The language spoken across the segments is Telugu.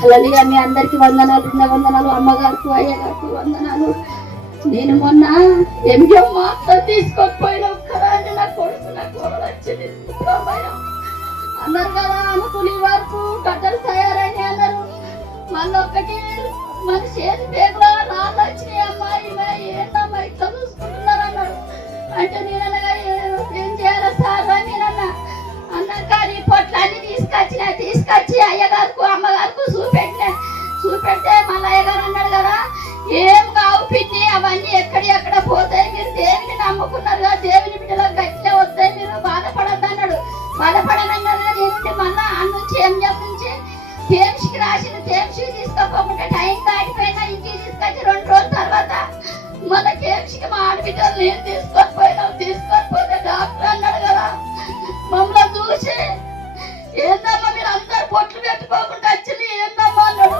హల్లెలూయా. మీ అందరికి వందనాలు, వందనాలు. అమ్మగారికి అయ్యగారికి వందనాలు. నేను మొన్న ఎంజం మాత్రం తీసుకోకపోయిన ఒక్కరాన్ని నా కొడుకు నా కోడలు వచ్చింది అన్నారు కదా. అనుకుని వరకు గడ్డలు తయారని అన్నారు. మళ్ళీ ఒకటి మన చేతి పేగులో రాళ్ళు వచ్చినాయి. అమ్మాయి ఏంటమ్మా ఇట్లా చూసుకుంటున్నారు అన్నాడు. అంటే నేననగా ఏం చేయాలి సార్ అని నేనన్నా. అన్నాక నీ పొట్లన్నీ తీసుకొచ్చి అయ్యగారికి అమ్మగారికి చూపెడితే మళ్ళీ అయ్యగారు అన్నాడు కదా, ఏం కావు పిన్ని, అవన్నీ ఎక్కడ పోతాయి, మీరు దేవుని నమ్ముకున్నారు కదా, దేవుని బిడ్డలకు గట్టిగా వస్తాయి, మీరు బాధపడద్దు అన్నాడు. బాధపడనన్నారు కదా. ఏంటంటే మళ్ళీ నుంచి ఎంజం నుంచి తేమ్స్కి రాసిన తేమ్స్కి తీసుకోకుండా టైం దాటిపోయినా ఇంటికి తీసుకొచ్చి 2 రోజుల తర్వాత మళ్ళీ తేమ్స్కి మా ఆడబిడ్డలు నేను తీసుకొని డాక్టర్ అన్నాడు కదా. మమ్మల్ని చూసి ఏందమ్మా మీరు అందరు పొట్లు పెట్టుకోకుండా వచ్చింది ఏందమ్మా అన్నాడు.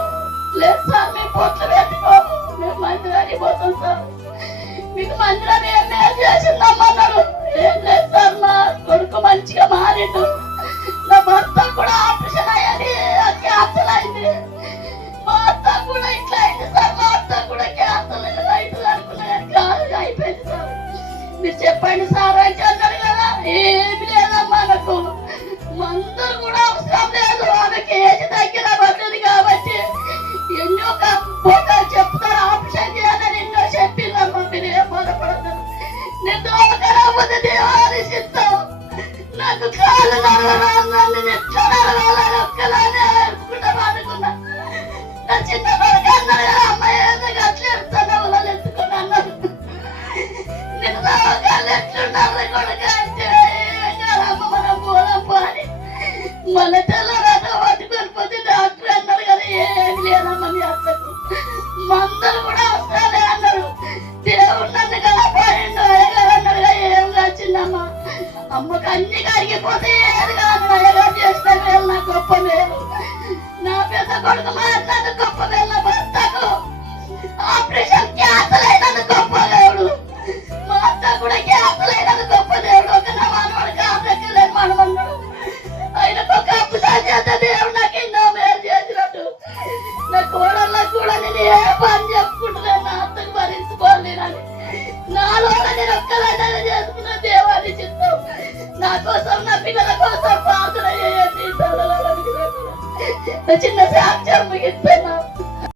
లేదు సార్ మేము పొట్లు పెట్టుకోము, మేము మందిరానికి పోతాం సార్, మీకు మందిరం ఏం మేలు చేసిందమ్మా అన్నాడు. ఏం లేదు సార్, మా కొడుకు మంచిగా మారిండు, నా భర్త కూడా ఆపరేషన్ అయ్యాలి, క్యాన్సర్ అయింది, మా అత్త కూడా ఇట్లా అయింది సార్, మా అత్త కూడా క్యాన్సర్ అవుతుంది అనుకున్నా అయిపోయింది సార్, మీరు చెప్పండి సార్ అంటే అన్నాడు కదా. ఏమి లేదమ్మా నాకు మందులు కూడా అవసరం లేదు, ఆమెకి ఏజ్ దగ్గర పడ్డది కాబట్టి ఎన్నో చెప్తారు ఆపరేషన్ చేయాలని ఎన్నో చెప్పిందమ్మా. మీరు ఏం బాధపడతారు, నేను దోమకరాకపోతే దేవాలని చిత్తం, నాకు కాళ్ళు నడవరాన్ని ఎట్లా నడవాలని ఒక్కలానే ఎత్తుకుంటా అనుకున్నా. నా చిన్న కొడుకు అన్నారు కదా, అమ్మాయి ఏదో అట్లా ఎడుతున్నా వాళ్ళు ఎత్తుకున్నా అన్నారు. నేను దోమకాళ్ళు ఎట్లున్నారు కొడుకు అంటే అమ్మ మనం పోదాం పోని మన తెల్లరాట పట్టుకొని పోతే డాక్టర్ అన్నారు కదా, ఏమి లేదమ్మా మీ అత్తకు మందులు కూడా అవసరాలే అన్నారు. దేవుడు నన్ను కాపాడిండు అయ్యగారు అన్నారు కదా. ఏం వచ్చిందమ్మా అమ్మకు అన్ని కరిగిపోతే ఏది కాదు, అయ్యగారు చేస్తే మేలు, నా గొప్ప మేలు. నా పెద్ద కొడుకు మాట్లాడు గొప్ప మేలు, నా భర్తకు ఆపరేషన్ క్యాన్సర్ అయినందు గొప్ప దేవుడు, మా అత్త కూడా క్యాన్సర్ అయినందు గొప్ప దేవుడు. ఒక నా మనవాడు కాంగ్రెస్ లేని మనమన్నాడు, ఆయనకు ఒక అప్పుసారి చేస్తే దేవుడు నాకు ఎన్నో మేలు చేసినట్టు. నా కోడళ్ళకు కూడా నేను ఏ పని చెప్పుకుంటున్నాను, నా అత్తకు భరించుకోలేనని నాలో నేను ఒక్కదాన్ని చేసుకున్న దేవాన్ని చిత్తం. నా కోసం నా పిల్లల కోసం ప్రార్థన చేయండి. చిన్న సాక్ష్యం ముగిస్తున్నాను.